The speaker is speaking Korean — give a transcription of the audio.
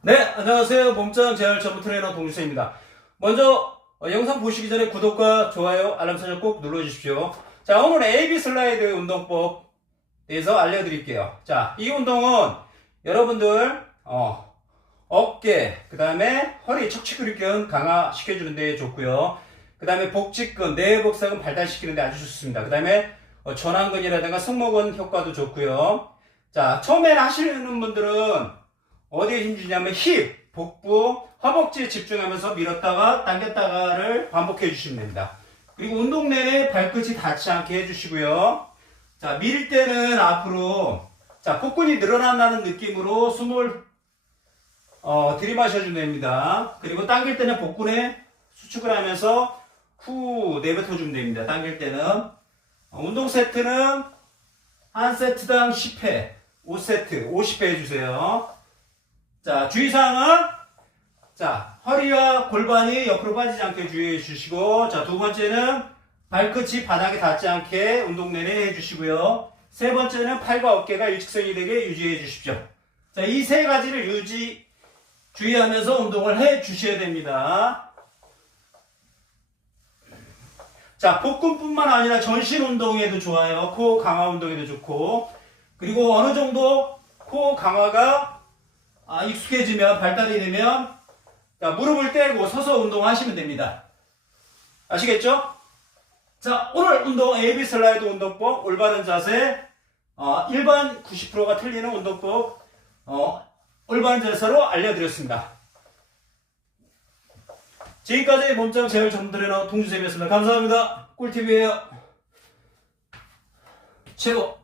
네, 안녕하세요. 몸짱 재활 전문 트레이너 동주세입니다. 먼저 어, 영상 보시기 전에 구독과 좋아요, 알람 설정 꼭 눌러주십시오. 자, 오늘 AB 슬라이드 운동법 대해서 알려드릴게요. 자, 이 운동은 여러분들 어, 어깨, 그 다음에 허리 척추 근육근 강화시켜주는 데 좋고요. 그 다음에 복직근, 내복사근 발달시키는 데 아주 좋습니다. 그 다음에 어, 전완근이라든가 승모근 효과도 좋고요. 자, 처음에 하시는 분들은 어디에 힘주냐면 힙, 복부, 허벅지에 집중하면서 밀었다가 당겼다가를 반복해 주시면 됩니다. 그리고 운동 내내 발끝이 닿지 않게 해주시고요. 자, 밀 때는 앞으로 자, 복근이 늘어난다는 느낌으로 숨을 어, 들이마셔주면 됩니다. 그리고 당길 때는 복근에 수축을 하면서 후 내뱉어주면 됩니다. 당길 때는 어, 운동 세트는 한 세트당 10회, 5세트, 50회 해주세요. 자, 주의사항은, 자, 허리와 골반이 옆으로 빠지지 않게 주의해 주시고, 자, 두 번째는 발끝이 바닥에 닿지 않게 운동 내내 해 주시고요. 세 번째는 팔과 어깨가 일직선이 되게 유지해 주십시오. 자, 이 세 가지를 유지, 주의하면서 운동을 해 주셔야 됩니다. 자, 복근뿐만 아니라 전신 운동에도 좋아요. 코어 강화 운동에도 좋고, 그리고 어느 정도 코어 강화가 아, 익숙해지면 발달이 되면 자, 무릎을 떼고 서서 운동하시면 됩니다. 아시겠죠? 자, 오늘 운동 AB 슬라이드 운동법 올바른 자세 어, 일반 90%가 틀리는 운동법 어, 올바른 자세로 알려드렸습니다. 지금까지 몸짱 제일 전문 트레이너 동주쌤이었습니다. 감사합니다. 꿀팁이에요. 최고.